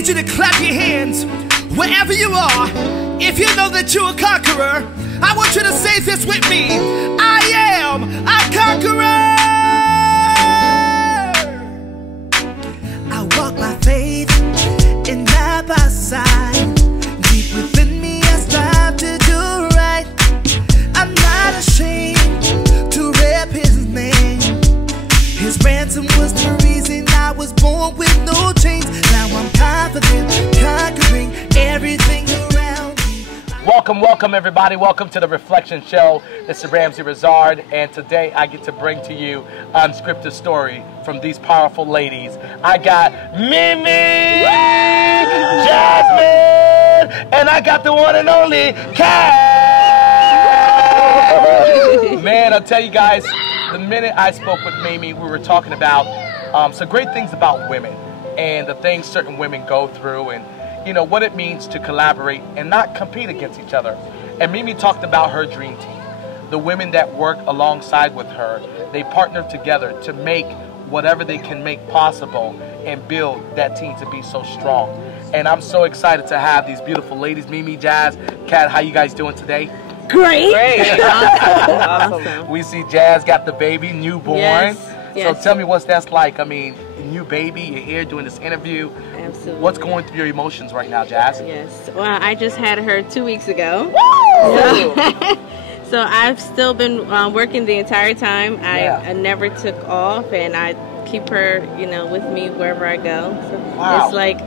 need you to clap your hands wherever you are. If you know that you're a conqueror, I want you to say this with me. I am a conqueror. I walk by faith and not by sight. Deep within me I strive to do right. I'm not ashamed to rep his name. His ransom was the reason I was born with no chains. Now I'm confident, conquering everything around me. Welcome everybody. Welcome to the Reflection Show. This is Ramsey Rizard, and today I get to bring to you an unscripted story from these powerful ladies. I got Mimi, Jasmine, and I got the one and only Kat. Man, I'll tell you guys, the minute I spoke with Mimi, we were talking about some great things about women and the things certain women go through, and you know what it means to collaborate and not compete against each other. And Mimi talked about her dream team, the women that work alongside with her. They partner together to make whatever they can make possible and build that team to be so strong. And I'm so excited to have these beautiful ladies, Mimi, Jazz, Kat. How you guys doing today? Great. Awesome. We see Jazz got the baby, newborn. Yes. So tell me what's that's like. I mean, new baby, you're here doing this interview. Absolutely. What's going through your emotions right now, Jazz? Yes. Well, I just had her 2 weeks ago. Woo! So I've still been working the entire time. I never took off, and I keep her, you know, with me wherever I go. So Wow. It's like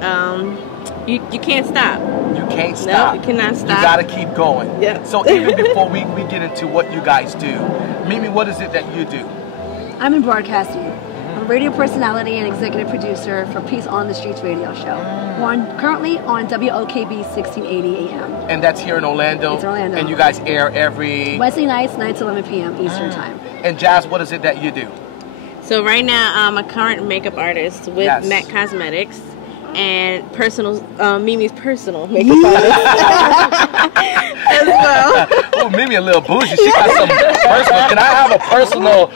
you can't stop. You can't stop. No, you cannot stop. You gotta keep going. Yeah. So even before we get into what you guys do, Mimi, what is it that you do? I'm in broadcasting. I'm a radio personality and executive producer for Peace on the Streets radio show. We're currently on WOKB 1680 AM. And that's here in Orlando. It's Orlando. And you guys air every Wednesday nights, 9 to 11 p.m. Eastern time. And Jazz, what is it that you do? So right now, I'm a current makeup artist with Yes. MAC Cosmetics and Mimi's personal makeup artist as well. Oh, Mimi a little bougie. She got some personal. Can I have a personal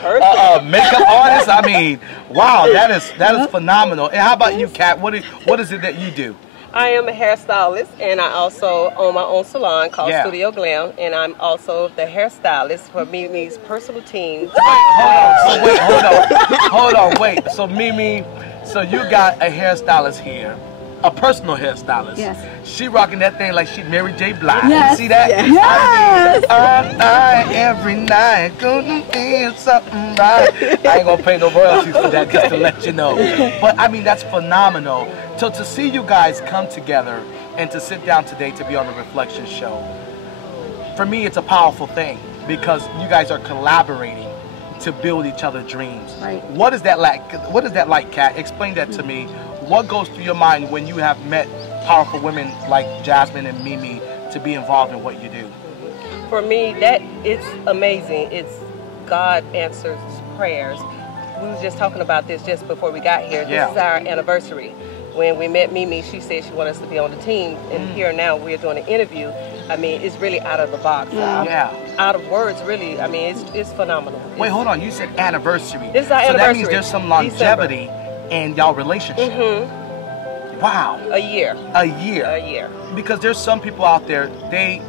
makeup artist? I mean, wow, that is phenomenal. And how about you, Kat? What is it that you do? I am a hairstylist, and I also own my own salon called Studio Glam, and I'm also the hairstylist for Mimi's personal team. Hold on. So Mimi, so you got a hairstylist here, a personal hairstylist. Yes. She rocking that thing like she Mary J. Blige. Yes. You see that? Yes. I every night gonna feel something right. I ain't gonna pay no royalties for that, just to let you know. But I mean, that's phenomenal. So to see you guys come together and to sit down today to be on the Reflection Show, for me it's a powerful thing because you guys are collaborating to build each other's dreams. Right. What is that like? What is that like, Kat? Explain that to me. What goes through your mind when you have met powerful women like Jasmine and Mimi to be involved in what you do? For me, it's amazing. It's God answers prayers. We were just talking about this just before we got here. This is our anniversary. When we met Mimi, she said she wanted us to be on the team, and here now we're doing an interview. I mean, it's really out of the box. Out of words, really. I mean, it's phenomenal. Wait, hold on. You said anniversary. This is our so anniversary. That means there's some longevity in y'all relationship. Wow. A year. A year. A year. Because there's some people out there, they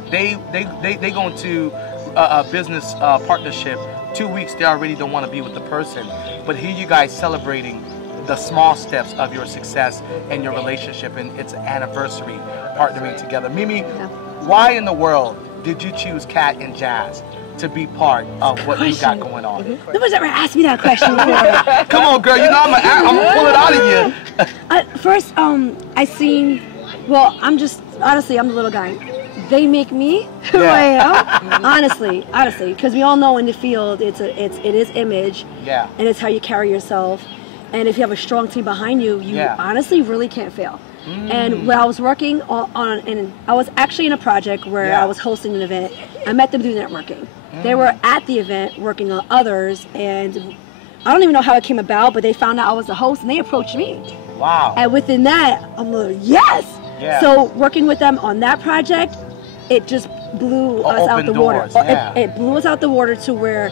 go into a business partnership. 2 weeks, they already don't want to be with the person. But here you guys celebrating the small steps of your success and your relationship, and it's an anniversary partnering together. Mimi, why in the world did you choose Kat and Jazz to be part of what you got going on? Nobody's ever asked me that question before. Come on, girl. You know I'm gonna pull it out of you. First, I seen. Well, I'm the little guy. They make me who I am. honestly, because we all know in the field, it is image. Yeah. And it's how you carry yourself. And if you have a strong team behind you, you honestly really can't fail. And when I was working and I was actually in a project where I was hosting an event, I met them through networking. They were at the event working on others, and I don't even know how it came about, but they found out I was the host and they approached me. Wow. And within that, I'm like, yes! Yeah. So working with them on that project, it just blew us out the water. It blew us out the water to where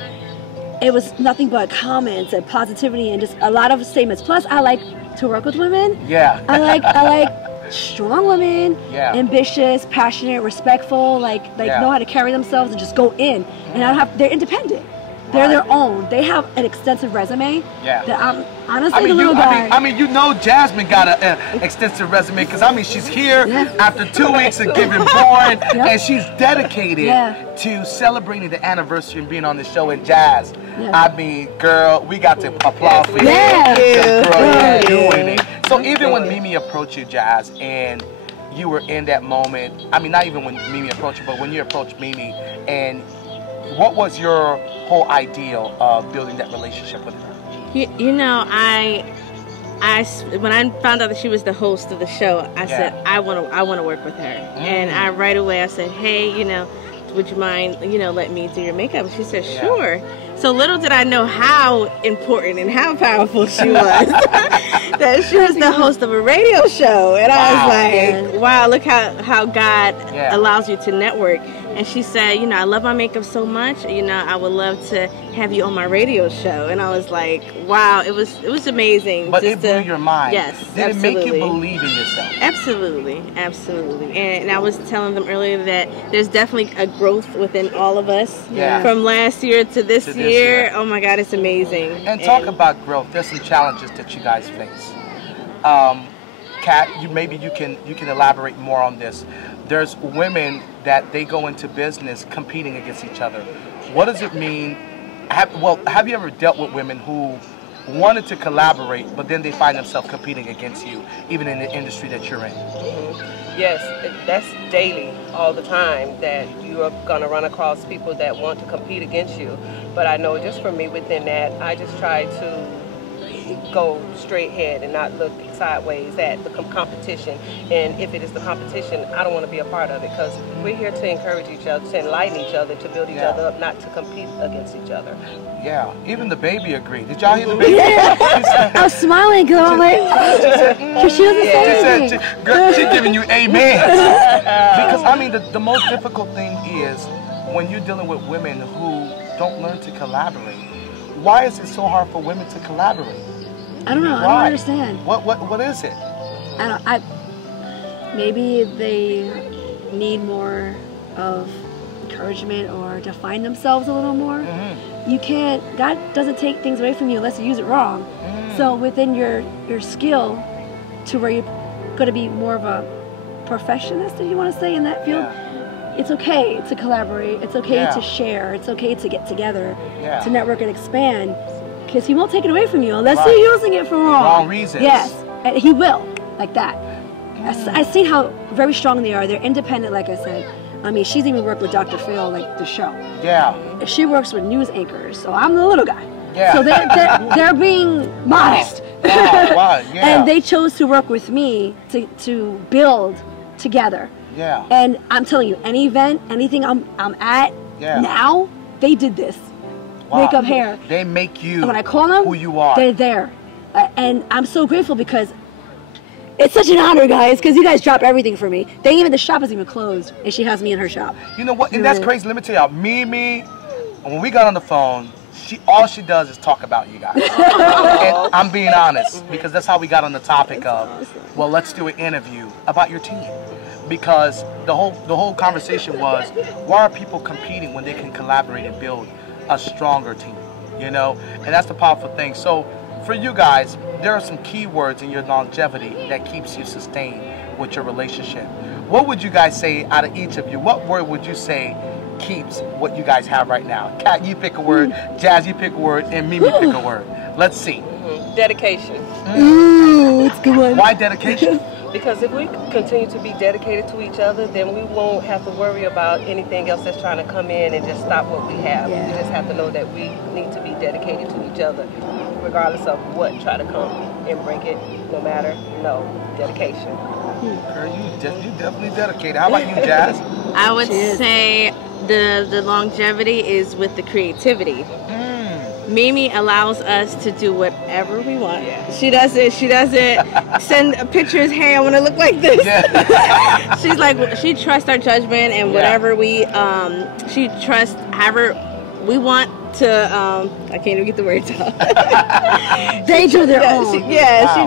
it was nothing but comments and positivity and just a lot of statements. Plus, I like to work with women. Yeah. I like strong women, ambitious, passionate, respectful, like know how to carry themselves and just go in. And I don't have. They're independent. They're their own. They have an extensive resume. That I'm honestly the little guy. I mean, you know, Jasmine got an extensive resume because I mean, she's here after 2 weeks of giving born, and she's dedicated to celebrating the anniversary and being on the show. And Jazz, I mean, girl, we got to applaud for you. Girl, you're doing it. So even when Mimi approached you, Jazz, and you were in that moment, I mean, not even when Mimi approached you, but when you approached Mimi, and what was your whole ideal of building that relationship with her? You know, when I found out that she was the host of the show, I said I want to work with her, and I right away I said, hey, you know, would you mind, you know, let me do your makeup? And she said, sure. So little did I know how important and how powerful she was. That she was the host of a radio show, and I was like, wow, look how God allows you to network. And she said, you know, I love my makeup so much, you know, I would love to have you on my radio show. And I was like, wow, it was amazing. But it blew your mind. Yes, Did it make you believe in yourself? Absolutely, absolutely. And I was telling them earlier that there's definitely a growth within all of us from last year to this year. Oh my God, it's amazing. And talk about growth. There's some challenges that you guys face. Kat, maybe you can elaborate more on this. There's women that they go into business competing against each other. What does it mean? Have you ever dealt with women who wanted to collaborate, but then they find themselves competing against you, even in the industry that you're in? Yes, that's daily, all the time, that you are going to run across people that want to compete against you. But I know just for me within that, I just try to go straight ahead and not look sideways at the competition. And if it is the competition, I don't want to be a part of it, because we're here to encourage each other, to enlighten each other, to build each other up, not to compete against each other. Yeah, even the baby agreed. Did y'all hear the baby? I was smiling, girl. I'm like, she doesn't say anything. Girl, she's giving you amen. Because I mean, the most difficult thing is when you're dealing with women who don't learn to collaborate. Why is it so hard for women to collaborate? I don't know. Why? I don't understand. What is it? Maybe they need more of encouragement or to find themselves a little more. You can't. God doesn't take things away from you unless you use it wrong. So within your skill, to where you're going to be more of a perfectionist, if you want to say, in that field. It's okay to collaborate. It's okay to share. It's okay to get together, to network and expand, because He won't take it away from you unless you're using it for wrong reasons. Yes, and He will, like that. I've seen how very strong they are. They're independent, like I said. I mean, she's even worked with Dr. Phil, like the show. She works with news anchors, so I'm the little guy. So they're being modest. And they chose to work with me to build together. And I'm telling you, any event, anything I'm at now, they did this. Makeup, hair. They make you, and when I call them, who you are. They're there. And I'm so grateful, because it's such an honor, guys, because you guys drop everything for me. The shop is even closed, and she has me in her shop. You know what? And that's crazy. Let me tell y'all, Mimi, when we got on the phone, all she does is talk about you guys. And I'm being honest, because that's how we got on the topic of, well, let's do an interview about your team. Because the whole conversation was, why are people competing when they can collaborate and build a stronger team? You know, and that's the powerful thing. So for you guys, there are some key words in your longevity that keeps you sustained with your relationship. What would you guys say out of each of you? What word would you say keeps what you guys have right now? Kat, you pick a word. Jazz, you pick a word. And Mimi, pick a word. Let's see. Dedication. Ooh, it's a good one. Why dedication? Because if we continue to be dedicated to each other, then we won't have to worry about anything else that's trying to come in and just stop what we have. We just have to know that we need to be dedicated to each other, regardless of what try to come and bring it, no matter, dedication. Girl, you definitely dedicated. How about you, Jazz? I would say the longevity is with the creativity. Mimi allows us to do whatever we want. She doesn't send pictures, hey, I want to look like this. She's like, she trusts our judgment, and whatever she trusts, however we want to, I can't even get the words out. They do their own. She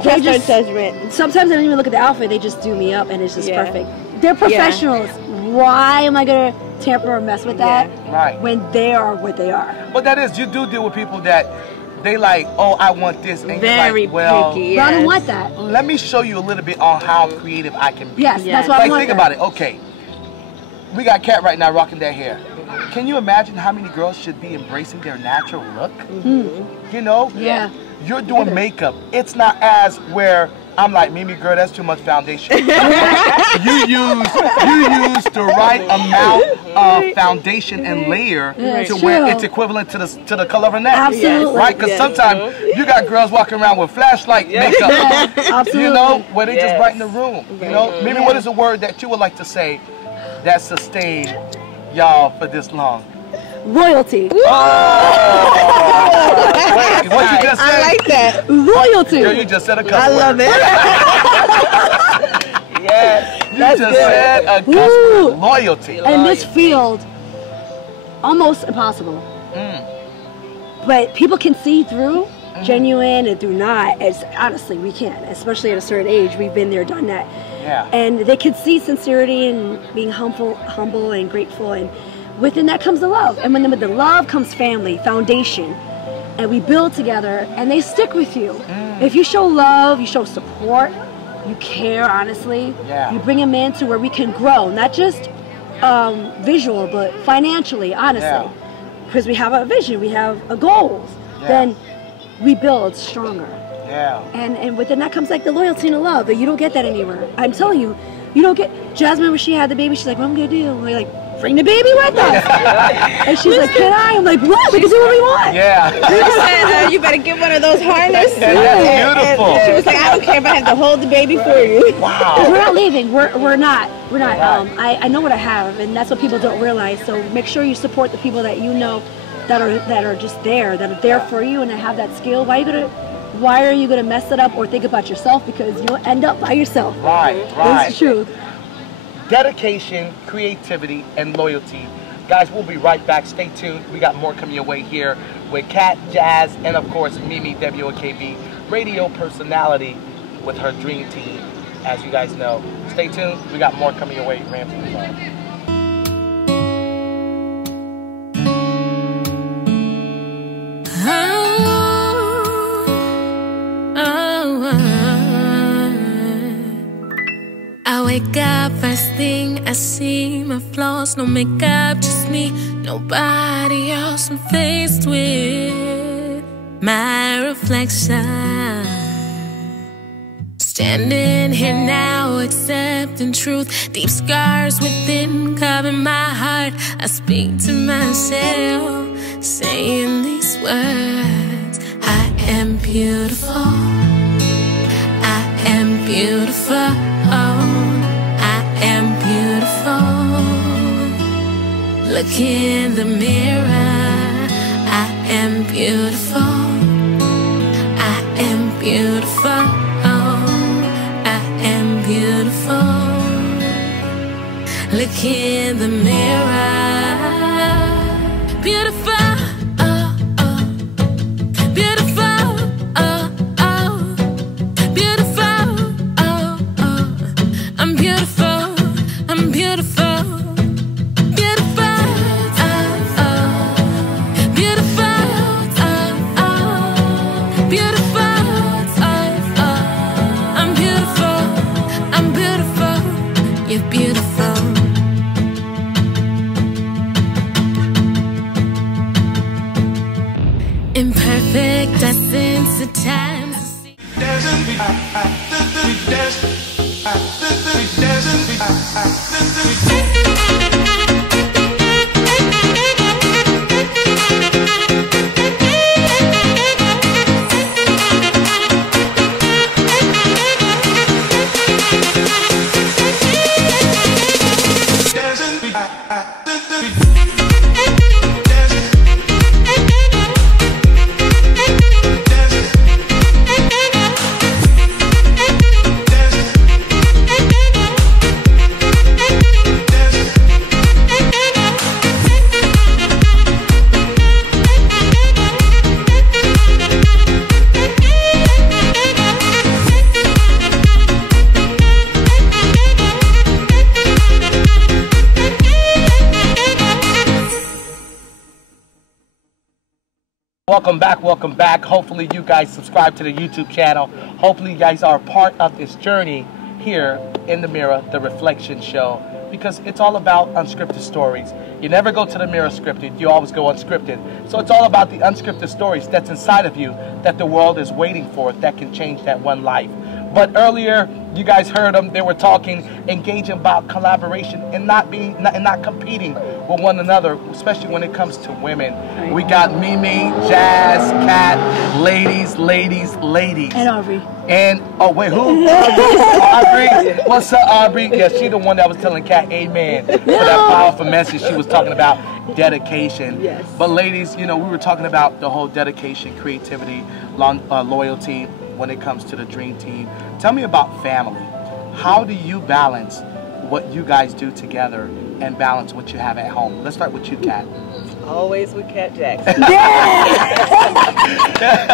trusts her judgment. Sometimes I don't even look at the outfit, they just do me up and it's just perfect. They're professionals. Why am I going to tamper or mess with that when they are what they are? But that is, you do deal with people that they like, oh, I want this. And very you're like, well, picky, but I don't want that. Let me show you a little bit on how creative I can be. Yes, that's what I want. Like, think about it. Okay, we got Kat right now rocking that hair. Can you imagine how many girls should be embracing their natural look? You know? Yeah. You're doing makeup. It's not as where I'm like, Mimi, girl, that's too much foundation. you use the right amount of foundation and layer to where it's equivalent to the color of her neck. Absolutely. Right? Because sometimes you got girls walking around with flashlight makeup. Absolutely. You know, where they just brighten the room. You know? Mimi, what is a word that you would like to say that sustained y'all for this long? Loyalty. Oh! Wait, what you just said? I like that. Loyalty. Girl, you just said a cuss I love word. it. You just said a cuss word. Loyalty. In this field, almost impossible. But people can see through genuine and through not. It's, honestly, we can't, especially at a certain age. We've been there, done that. Yeah. And they can see sincerity and being humble and grateful, and within that comes the love. And with the love comes family, foundation, and we build together, and they stick with you. If you show love, you show support, you care, honestly, you bring them in to where we can grow, not just visual, but financially, honestly. Because we have a vision, we have a goals, then we build stronger. And within that comes like the loyalty and the love, but you don't get that anywhere. I'm telling you, you don't get. Jasmine, when she had the baby, she's like, what am I gonna do? And we're like, bring the baby with us. And she's like, can I? I'm like, what? We can do what we want. She said, you better get one of those harnesses. Beautiful. And she was like, I don't care if I have to hold the baby for you. Wow. We're not leaving. We're not. I know what I have, and that's what people don't realize. So make sure you support the people that you know that are just there, that are there for you, and that have that skill. Why are you gonna mess it up or think about yourself? Because you'll end up by yourself. Right. That's the truth. Dedication, creativity, and loyalty. Guys, we'll be right back. Stay tuned. We got more coming your way here with Kat, Jazz, and of course Mimi, WOKB radio personality with her dream team. As you guys know, stay tuned. We got more coming your way. Ramsey is on. I wake up, first thing I see my flaws, no makeup, just me, nobody else. I'm faced with my reflection, standing here now, accepting truth. Deep scars within cover my heart. I speak to myself, saying these words: I am beautiful, I am beautiful. Look in the mirror, I am beautiful, I am beautiful, I am beautiful. Look in the mirror, beautiful. Imperfect, I sense at times. welcome back, welcome back. Hopefully you guys subscribe to the YouTube channel. Hopefully you guys are a part of this journey here in the Mirror, the Reflection Show, because it's all about unscripted stories. You never go to the mirror scripted, you always go unscripted. So it's all about the unscripted stories that's inside of you that the world is waiting for, that can change that one life. But earlier, you guys heard them, they were talking, engaging about collaboration and not competing with one another, especially when it comes to women. We got Mimi, Jazz, Kat, ladies. And Aubrey. And, oh wait, who? Aubrey. What's up, Aubrey? Yeah, she the one that was telling Kat amen for that powerful message. She was talking about dedication. Yes. But ladies, you know, we were talking about the whole dedication, creativity, loyalty when it comes to the dream team. Tell me about family. How do you balance what you guys do together and balance what you have at home? Let's start with you, Kat. Always with Kat Jackson.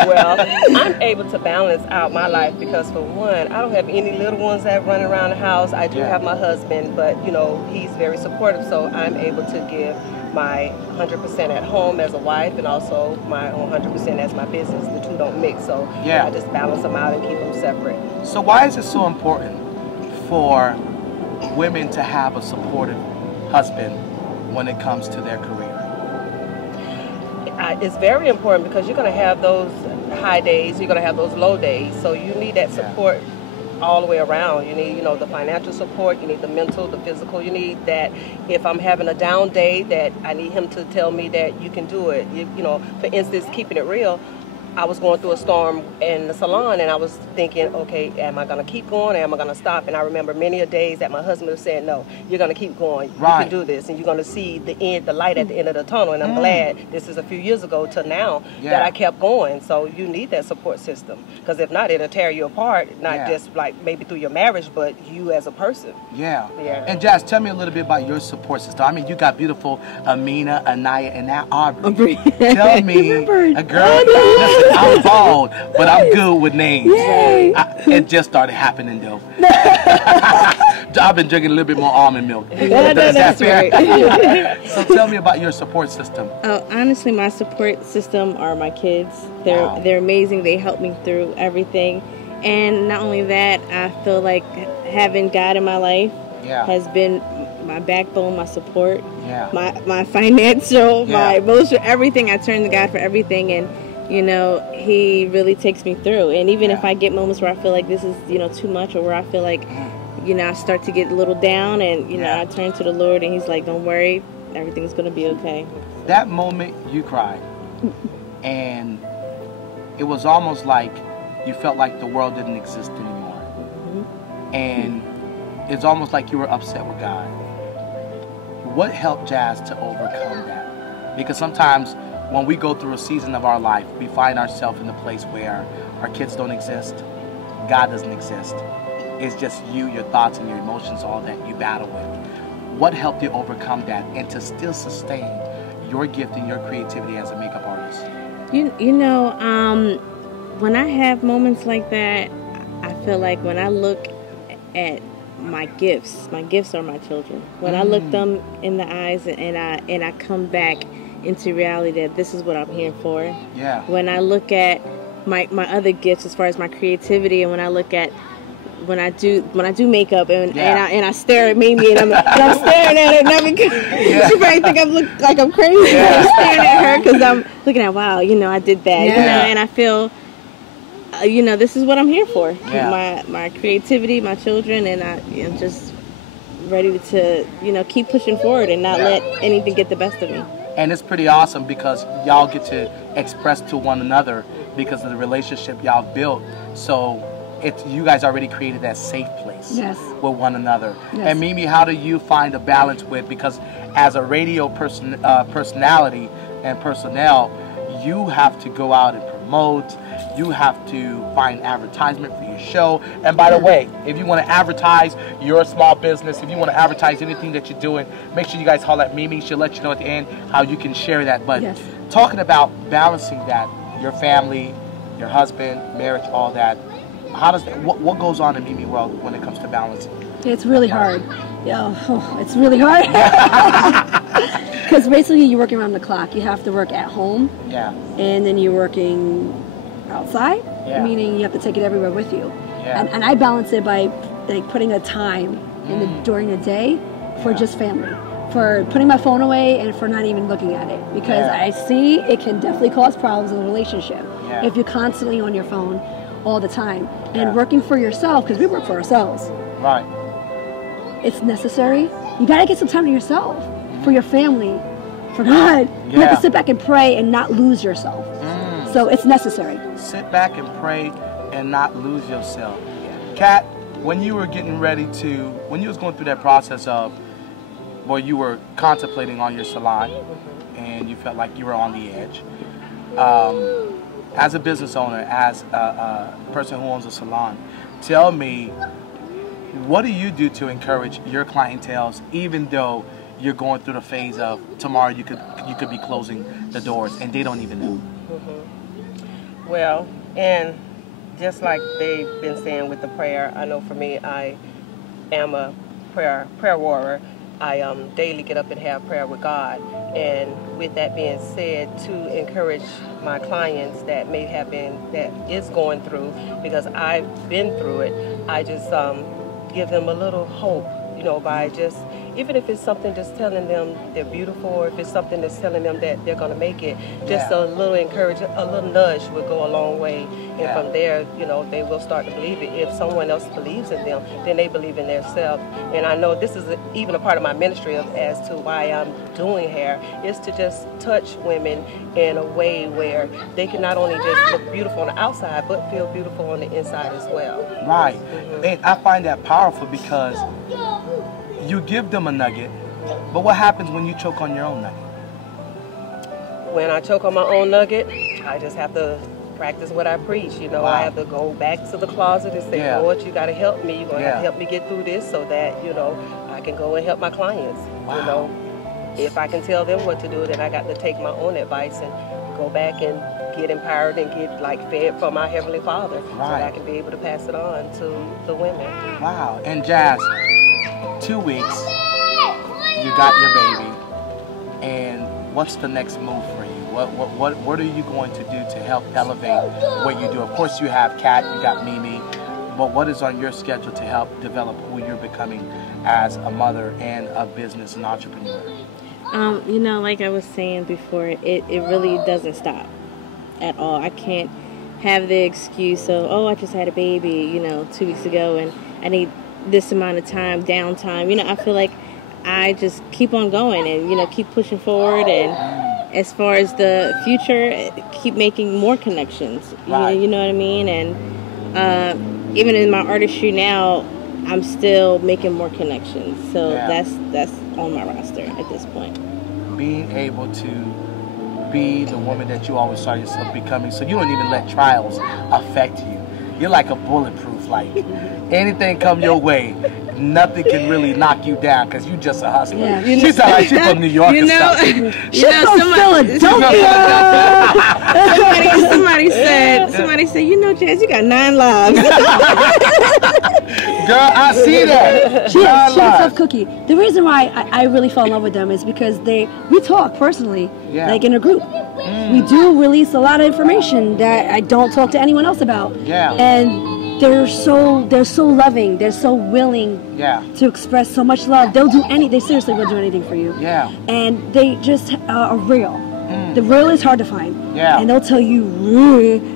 Well, I'm able to balance out my life because, for one, I don't have any little ones that run around the house. I do have my husband, but, you know, he's very supportive, so I'm able to give my 100% at home as a wife and also my own 100% as my business. The two don't mix, so I just balance them out and keep them separate. So why is it so important for women to have a supportive husband when it comes to their career? It's very important because you're going to have those high days, you're going to have those low days, so you need that support all the way around. You need, you know, the financial support, you need the mental, the physical. You need that if I'm having a down day, that I need him to tell me that you can do it. You know, for instance, keeping it real, I was going through a storm in the salon and I was thinking, okay, am I going to keep going or am I going to stop? And I remember many a days that my husband was saying, no, you're going to keep going. You can do this and you're going to see the end, the light at the end of the tunnel. And I'm glad this is a few years ago to now that I kept going. So you need that support system, because if not, it'll tear you apart, not just like maybe through your marriage, but you as a person. And Jazz, tell me a little bit about your support system. I mean, you got beautiful Amina, Anaya, and now Aubrey. Tell me, a girl, listen, I'm bald, but I'm good with names. It just started happening though. I've been drinking a little bit more almond milk. That's right. So tell me about your support system. Honestly, my support system are my kids. They're amazing. They help me through everything. And not only that, I feel like having God in my life has been my backbone, my support, my financial, my emotional, everything. I turn to God for everything, and you know, he really takes me through. And even if I get moments where I feel like this is, you know, too much, or where I feel like, you know, I start to get a little down, and, you know, I turn to the Lord and he's like, don't worry, everything's going to be okay. That moment you cried, and it was almost like you felt like the world didn't exist anymore. And it's almost like you were upset with God. What helped Jazz to overcome that? Because sometimes when we go through a season of our life, we find ourselves in a place where our kids don't exist, God doesn't exist. It's just you, your thoughts, and your emotions, all that you battle with. What helped you overcome that and to still sustain your gift and your creativity as a makeup artist? You know, when I have moments like that, I feel like when I look at my gifts are my children. When I look them in the eyes and I come back into reality that this is what I'm here for. When I look at my other gifts as far as my creativity, and when I look at when I do makeup and I stare at Mimi and I'm staring at her, not because she probably think I look like I'm crazy, but I'm staring at her because I'm looking at, wow, you know, I did that, you know, and I feel, you know, this is what I'm here for. My creativity, my children, and I'm just ready to, you know, keep pushing forward and not let anything get the best of me. And it's pretty awesome because y'all get to express to one another because of the relationship y'all built. So you guys already created that safe place with one another. And Mimi, how do you find a balance with, because as a radio personality and personnel, you have to go out and promote, you have to find advertisement for your show. And by the way, if you want to advertise your small business, if you want to advertise anything that you're doing, make sure you guys holler at Mimi. She'll let you know at the end how you can share that. But talking about balancing that, your family, your husband, marriage, all that, how does what goes on in Mimi world when it comes to balancing? It's really hard. Yeah, it's really hard. Because basically you're working around the clock. You have to work at home. Yeah. And then you're working outside, meaning you have to take it everywhere with you. Yeah. And I balance it by like putting a time during the day for just family. For putting my phone away and for not even looking at it. Because I see it can definitely cause problems in a relationship if you're constantly on your phone all the time. And working for yourself, because we work for ourselves. Right. It's necessary. You got to get some time to yourself, for your family, for God. You have to sit back and pray and not lose yourself. So it's necessary. Sit back and pray and not lose yourself. Kat, when you were getting ready to, when you was going through that process of, well, you were contemplating on your salon and you felt like you were on the edge. As a business owner, as a person who owns a salon, tell me, what do you do to encourage your clientele, even though you're going through the phase of tomorrow you could be closing the doors and they don't even know? Well, and just like they've been saying with the prayer, I know for me, I am a prayer warrior. I daily get up and have prayer with God. And with that being said, to encourage my clients that may have been, that is going through, because I've been through it, I just give them a little hope, you know, by just, even if it's something just telling them they're beautiful, or if it's something that's telling them that they're going to make it, just a little encouragement, a little nudge would go a long way. And from there, you know, they will start to believe it. If someone else believes in them, then they believe in themselves. And I know this is even a part of my ministry as to why I'm doing hair, is to just touch women in a way where they can not only just look beautiful on the outside, but feel beautiful on the inside as well. Right. And I find that powerful because you give them a nugget, but what happens when you choke on your own nugget? When I choke on my own nugget, I just have to practice what I preach. You know, I have to go back to the closet and say, Lord, you got to help me. You're going to have to help me get through this so that, you know, I can go and help my clients. You know, if I can tell them what to do, then I got to take my own advice and go back and get empowered and get like fed from my Heavenly Father so that I can be able to pass it on to the women. Wow. And Jazz, 2 weeks, you got your baby, and what's the next move for you? What are you going to do to help elevate what you do? Of course, you have Kat, you got Mimi, but what is on your schedule to help develop who you're becoming as a mother and a business and entrepreneur? You know, like I was saying before, it really doesn't stop at all. I can't have the excuse of, oh, I just had a baby, you know, 2 weeks ago, and I need this amount of time, downtime. You know, I feel like I just keep on going and, you know, keep pushing forward. And as far as the future, keep making more connections. You know what I mean? And even in my artistry now, I'm still making more connections. So that's on my roster at this point. Being able to be the woman that you always saw yourself becoming, so you don't even let trials affect you. You're like a bulletproof, like anything come your way, nothing can really knock you down because you just a hustler. Yeah, she sounds like she's from New York and stuff. She's from Philadelphia. Somebody said, you know, Jazz, you got 9 lives. Girl, I see that. She's a tough cookie. The reason why I really fell in love with them is because we talk personally, like in a group. We do release a lot of information that I don't talk to anyone else about. And they're so loving. They're so willing to express so much love. They'll do they seriously will do anything for you. And they just are real. The real is hard to find. And they'll tell you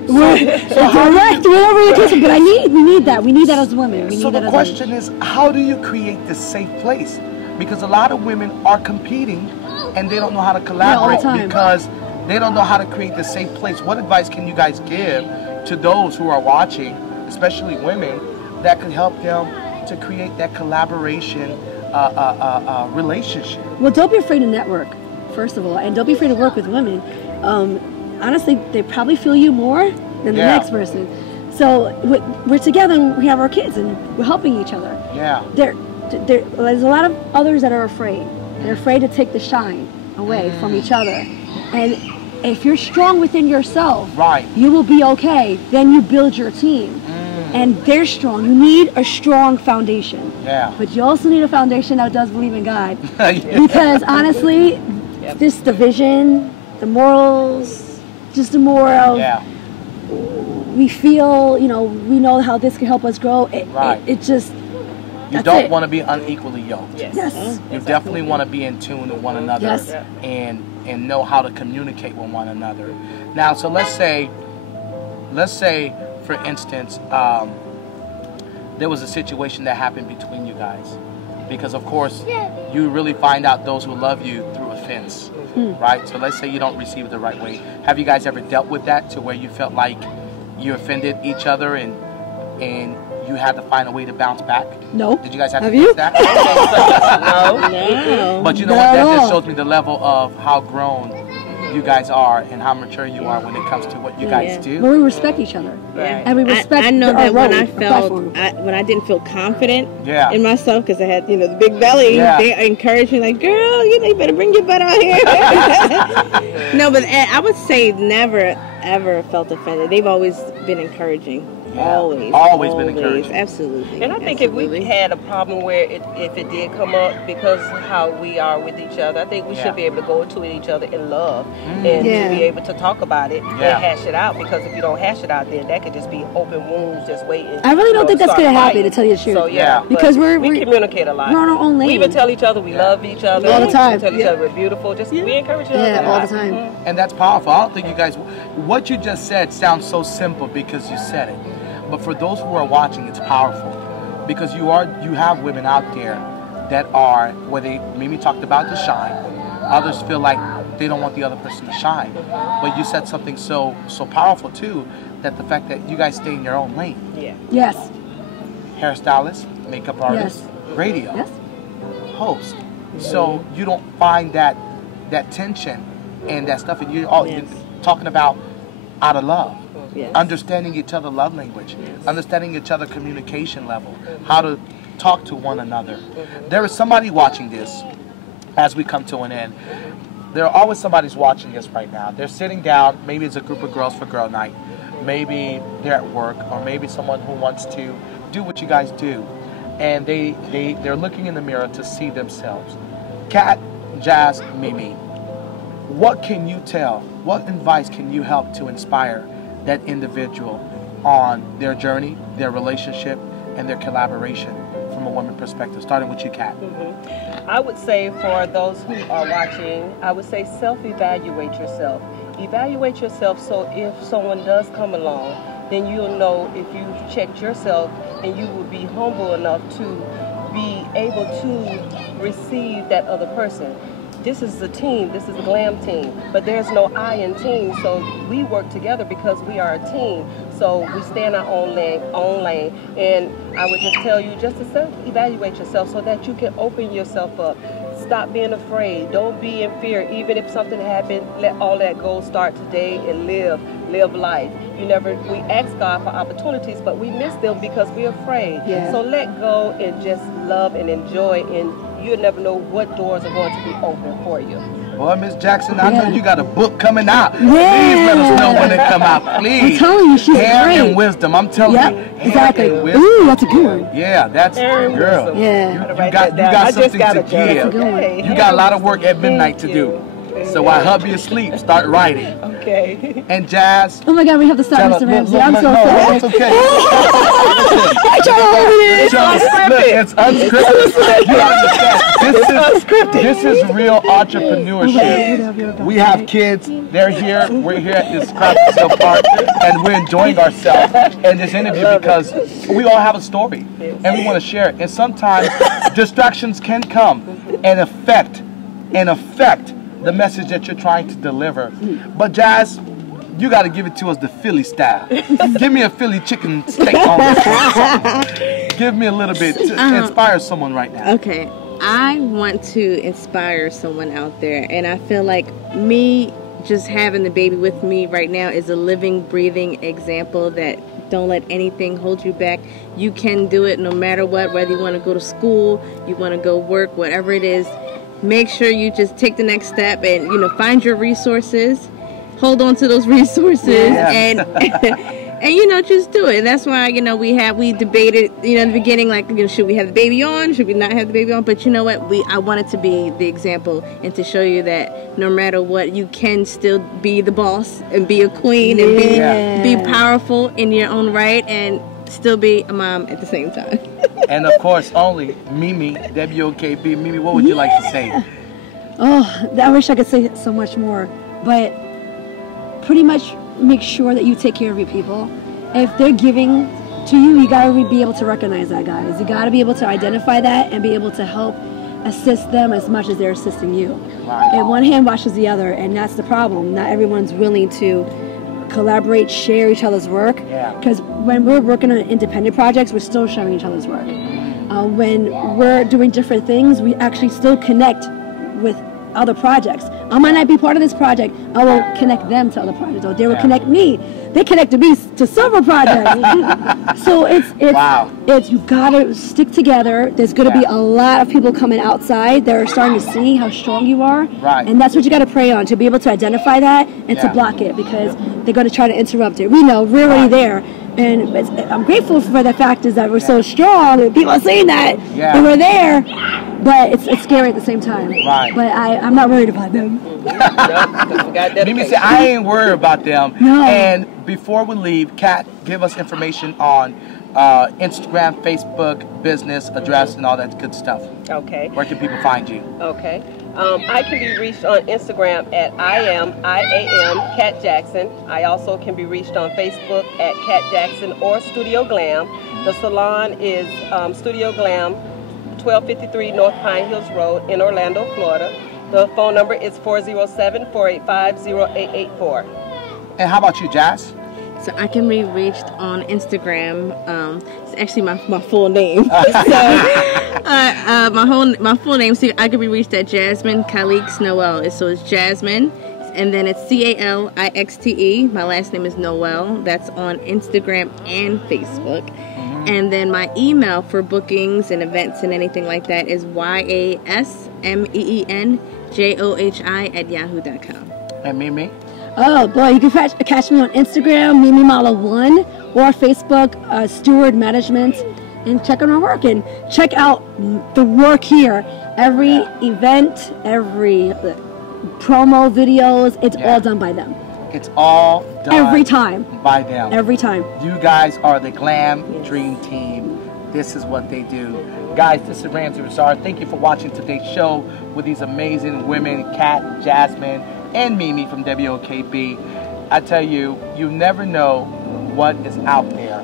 direct, whatever the case is. But we need that. We need that as women. So the question is, how do you create this safe place? Because a lot of women are competing and they don't know how to collaborate because they don't know how to create this safe place. What advice can you guys give to those who are watching, especially women, that could help them to create that collaboration relationship? Well, don't be afraid to network, first of all, and don't be afraid to work with women. Honestly, they probably feel you more than the next person. So we're together and we have our kids and we're helping each other. There's a lot of others that are afraid. They're afraid to take the shine away from each other. And if you're strong within yourself, you will be okay. Then you build your team. and they're strong. You need a strong foundation. Yeah. But you also need a foundation that does believe in God. Because honestly, this division, the morals, just the moral. Yeah. We feel, you know, we know how this can help us grow. It just. You don't want to be unequally yoked. Yes. You definitely want to be in tune with one another and know how to communicate with one another. Now, so let's say, for instance, there was a situation that happened between you guys, because of course you really find out those who love you through offense, right? So let's say you don't receive it the right way. Have you guys ever dealt with that to where you felt like you offended each other and you had to find a way to bounce back? No. Did you guys have to you? fix that? No. But you know what? That just shows me the level of how grown you guys are and how mature you are when it comes to what you guys do. Well, we respect each other. And we respect I know that when I felt, platform. when I didn't feel confident in myself because I had, you know, the big belly, they encouraged me like, girl, you know, you better bring your butt out here. No, but I would say never, ever felt offended. They've always been encouraging. Always been encouraging. Absolutely. And I think if we had a problem where if it did come up, because how we are with each other, I think we should be able to go to each other in love and be able to talk about it and hash it out. Because if you don't hash it out, then that could just be open wounds just waiting. I really don't think that's going to happen, to tell you the truth. So because we communicate a lot. We're on our own lane. We even tell each other we love each other all the time. We tell each other we're beautiful. Just we encourage each other. Yeah, all the time. And that's powerful. I don't think you guys. What you just said sounds so simple because you said it. But for those who are watching, it's powerful because you have women out there that are where they Mimi talked about to shine. Others feel like they don't want the other person to shine. But you said something so powerful too, that the fact that you guys stay in your own lane. Yeah. Yes. Hairstylist, makeup artist, radio, host. So you don't find that tension and that stuff, and you're talking about out of love. Understanding each other love language, understanding each other communication level, how to talk to one another. There is somebody watching this as we come to an end. There are always somebody's watching this right now. They're sitting down, maybe it's a group of girls for girl night, maybe they're at work, or maybe someone who wants to do what you guys do, and they're looking in the mirror to see themselves. Kat, Jazz, Mimi, what can you tell, what advice can you help to inspire that individual on their journey, their relationship, and their collaboration from a woman perspective? Starting with you, Kat. I would say for those who are watching, I would say self-evaluate yourself. Evaluate yourself so if someone does come along, then you'll know if you've checked yourself, and you will be humble enough to be able to receive that other person. This is a team, this is a glam team, but there's no I in team, so we work together because we are a team. So we stay in our own lane, and I would just tell you just to self-evaluate yourself so that you can open yourself up. Stop being afraid, don't be in fear. Even if something happened, let all that go, start today and live life. We ask God for opportunities, but we miss them because we're afraid. So let go and just love and enjoy, and you'll never know what doors are going to be open for you. Well, Miss Jackson, I know you got a book coming out. Please let us know when it come out, please. I'm telling you, she's Hair great. and Wisdom. I'm telling you. Exactly. And wisdom. Ooh, that's a good one. Yeah, that's girl. Yeah. You got something to give. You got a lot of work at midnight to do. So while hubby is asleep, start writing. Okay. And Jazz. Oh my God, we have to stop, Mr. Ramsey. I'm so sorry. It's okay. It's unscripted. You understand? This is real entrepreneurship. We have kids. They're here. We're here at this Craft Park, and we're enjoying ourselves in this interview because we all have a story, and we want to share it. And sometimes distractions can come and affect the message that you're trying to deliver. But Jazz, you got to give it to us the Philly style. Give me a Philly chicken steak on this. Give me a little bit to inspire someone right now. Okay, I want to inspire someone out there, and I feel like me just having the baby with me right now is a living, breathing example that don't let anything hold you back. You can do it no matter what, whether you want to go to school, you want to go work, whatever it is. Make sure you just take the next step and, find your resources, hold on to those resources, and And, you know, just do it. And that's why, you know, we debated, you know, in the beginning, like, you know, should we have the baby on? Should we not have the baby on? But you know what? I wanted to be the example and to show you that no matter what, you can still be the boss and be a queen and be powerful in your own right and still be a mom at the same time. And of course, only Mimi, WOKB. Mimi, what would you like to say? Oh, I wish I could say so much more. But pretty much make sure that you take care of your people. If they're giving to you, you gotta be able to recognize that, guys. You gotta be able to identify that and be able to help assist them as much as they're assisting you. Right. And one hand washes the other, and that's the problem. Not everyone's willing to collaborate, share each other's work. Because when we're working on independent projects, we're still sharing each other's work. When we're doing different things, we actually still connect with other projects. I might not be part of this project. I will connect them to other projects, or they will connect me. They connected me to several projects. So it's you gotta stick together. There's gonna be a lot of people coming outside. They're starting to see how strong you are, and that's what you gotta pray on, to be able to identify that and to block it, because they're gonna try to interrupt it. We know we're already there. And I'm grateful for the fact is that we're so strong and people are saying that we're there, but it's scary at the same time. Right. But I'm not worried about them. Mimi said, I ain't worried about them. No. And before we leave, Kat, give us information on Instagram, Facebook, business, address, and all that good stuff. Okay. Where can people find you? Okay. I can be reached on Instagram at IAM Kat Jackson. I also can be reached on Facebook at Kat Jackson or Studio Glam. The salon is Studio Glam, 1253 North Pine Hills Road in Orlando, Florida. The phone number is 407-485-0884. And how about you, Jazz? So I can be reached on Instagram. It's actually my full name. So my full name. So I can be reached at Jasmine Calixte Noel. So it's Jasmine, and then it's CALIXTE. My last name is Noel. That's on Instagram and Facebook. And then my email for bookings and events and anything like that is YASMEENJOHI@yahoo.com. And Mimi? Oh boy, you can catch me on Instagram, Mimi Mala1, or Facebook, Steward Management, and check out our work and check out the work here. Every event, every promo videos, it's all done by them. It's all done every time by them. Every time. You guys are the Glam Dream Team. This is what they do. Guys, this is Ramsey Rosar. Thank you for watching today's show with these amazing women, Kat, Jasmine, and Mimi from WOKB. I tell you, you never know what is out there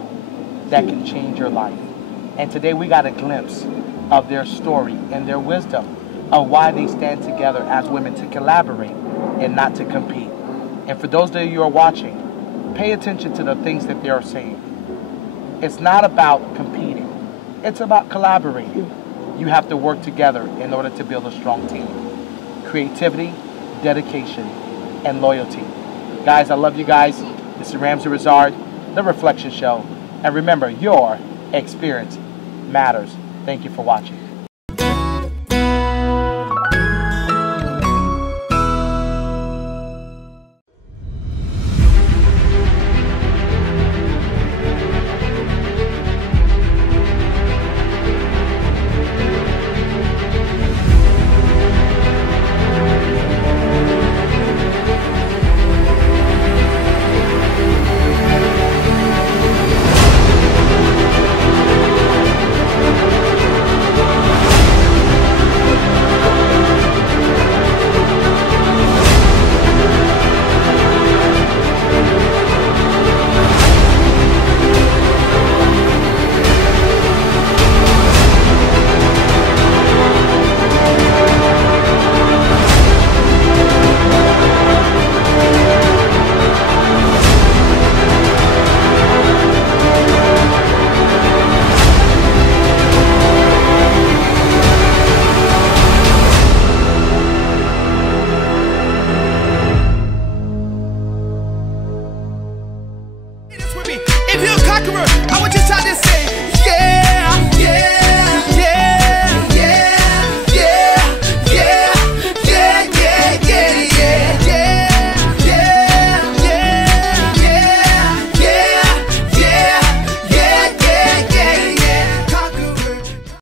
that can change your life. And today we got a glimpse of their story and their wisdom of why they stand together as women to collaborate and not to compete. And for those of you who are watching, pay attention to the things that they are saying. It's not about competing. It's about collaborating. You have to work together in order to build a strong team. Creativity, dedication, and loyalty. Guys, I love you guys. This is Ramsey Rosar, The Reflection Show. And remember, your experience matters. Thank you for watching.